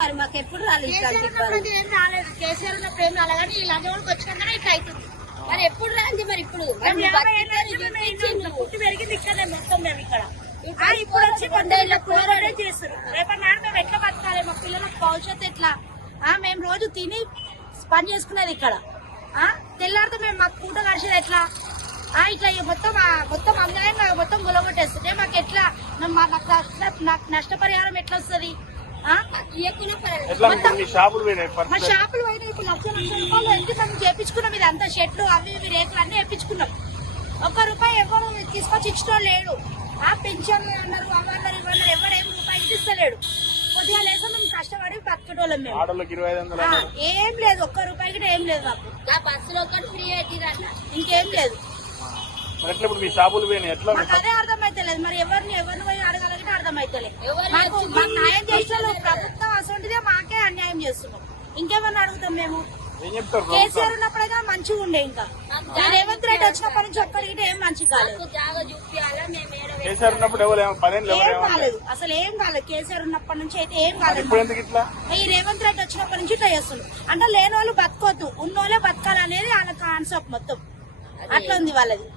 మాకు ఎప్పుడు రాలేదు కేసీఆర్ ఉన్నప్పుడు ఏం రాలే కానీ ఈ లంచోళ్ళకి వచ్చినాకనే ఇట్లా అవుతుంది. మరి ఎప్పుడు రాంది మరి ఇప్పుడు పుట్టి పెరిగింది ఇక్కడ మొత్తం మేము ఇక్కడ ఇప్పుడు వచ్చి పోరాడే చేస్తున్నాం. రేపటి నాడు మేము ఎట్లా బతకాలి, మా పిల్లలకు భవిష్యత్తు ఎట్లా? మేము రోజు తిని పని చేసుకునేది ఇక్కడ, తెల్లారితో మేము మాకు పూట కలిసేది ఎట్లా? ఇట్లా మొత్తం అన్యాయంగా మొత్తం గులగొట్టేస్తుంటే మాకు ఎట్లా? నాకు నష్టపరిహారం ఎట్లా వస్తుంది? మా షాపులు పోయినాయి. ఇప్పుడు లక్ష రూపాయలు ఎందుకు మేము చేపించుకున్నాం. ఇది అంతా షెట్లు అవి ఇవి రేట్లు అన్ని వేయించుకున్నాం. ₹1 ఎవరు తీసుకొచ్చి ఇచ్చడం లేడు. పెన్షన్లు అన్నారు, అవన్నారు ఇవన్నారు, ఎవరేం రూపాయి ఇస్తలేడు. కొద్దిగా లేసా మేము కష్టపడి బతకటోళ్ళం మేము. ఏం లేదు, ₹1 కూడా ఏం లేదు మాకు. బస్సులో ఫ్రీ పెట్టిరన్న ఇంకేం లేదు. అదే అర్థమైతలేదు. మరి ఎవరిని పోయి అడగాలంటే అర్థమైతలేదు. మాకు న్యాయం చేసిన ప్రభుత్వం అసలుంటిదే మాకే అన్యాయం చేస్తున్నాం. ఇంకేమన్నా అడుగుతాం మేము? కేసీఆర్ ఉన్నప్పుడైనా మంచిగా ఉండే. ఇంకా రేవంత్ రెడ్డి వచ్చినప్పటి నుంచి ఒక్కడికి ఏం మంచి కాలేదు. ఏం కాలేదు, అసలు ఏం కాలేదు. కేసీఆర్ ఉన్నప్పటి నుంచి అయితే ఏం కాలేదు. ఈ రేవంత్ రెడ్డి వచ్చినప్పటి నుంచి ఇట్లా చేస్తున్నాం. అంటే లేని వాళ్ళు బతకొద్దు, ఉన్నోళ్ళే బతకాలనేది వాళ్ళ కాన్సెప్ట్ మొత్తం. అట్లా ఉంది వాళ్ళది.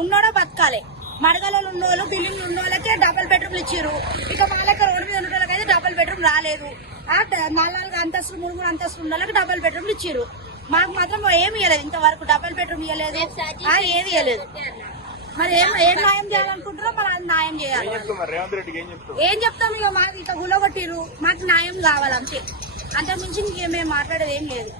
ఉన్నోడే బతకాలి. మడగలలో ఉన్నోళ్ళు బిల్డింగ్లు ఉన్న వాళ్ళకే డబుల్ బెడ్రూమ్లు ఇచ్చారు. ఇక వాళ్ళకి రోడ్డు మీద ఉన్న వాళ్ళకైతే డబుల్ బెడ్రూమ్ రాలేదు. 4 అంతస్తులు 3 అంతస్తులు ఉన్న వాళ్ళకి డబుల్ బెడ్రూమ్లు ఇచ్చారు. మాకు మాత్రం ఏమి ఇవ్వలేదు ఇంతవరకు. డబుల్ బెడ్రూమ్ ఇవ్వలేదు, ఏది ఇవ్వలేదు. మరి ఏం న్యాయం చేయాలనుకుంటారో మరి అది న్యాయం చేయాలి. ఏం చెప్తాం? ఇక మాకు ఇక గులగొట్టిరు, మాకు న్యాయం కావాలి అంతే. అంతకుమించి ఇంకేం మేము మాట్లాడేది ఏం లేదు.